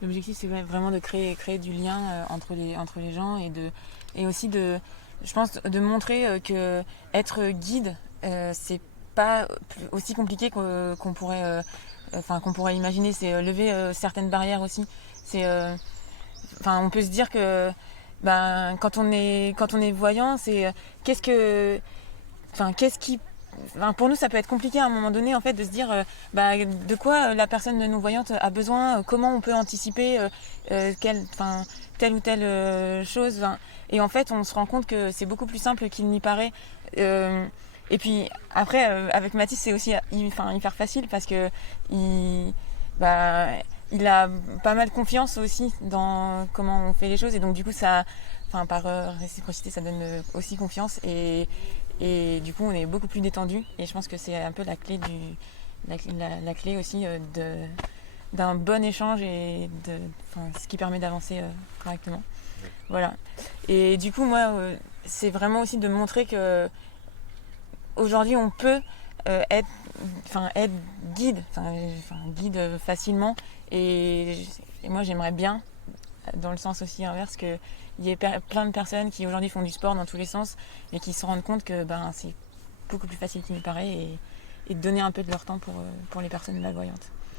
L'objectif, c'est vraiment de créer du lien entre les gens et aussi je pense, de montrer que être guide, c'est pas aussi compliqué qu'on pourrait, qu'on pourrait imaginer. C'est lever certaines barrières aussi. C'est, on peut se dire que quand on est voyant, c'est qu'est-ce que, qu'est-ce qui pour nous, ça peut être compliqué à un moment donné en fait de se dire de quoi la personne non voyante a besoin, comment on peut anticiper telle ou telle chose. Et en fait, on se rend compte que c'est beaucoup plus simple qu'il n'y paraît. Et puis après, avec Mathis, c'est aussi hyper facile parce que il, bah, il a pas mal confiance aussi dans comment on fait les choses et donc du coup ça, par réciprocité, ça donne aussi confiance et du coup, on est beaucoup plus détendu. Et je pense que c'est un peu la clé la clé aussi d'un bon échange et ce qui permet d'avancer correctement. Voilà. Et du coup, moi, c'est vraiment aussi de montrer que aujourd'hui, on peut être, être guide, guide facilement. Et moi, j'aimerais bien, dans le sens aussi inverse, qu'il y ait plein de personnes qui aujourd'hui font du sport dans tous les sens et qui se rendent compte que c'est beaucoup plus facile qu'il n'y paraît et de donner un peu de leur temps pour les personnes malvoyantes.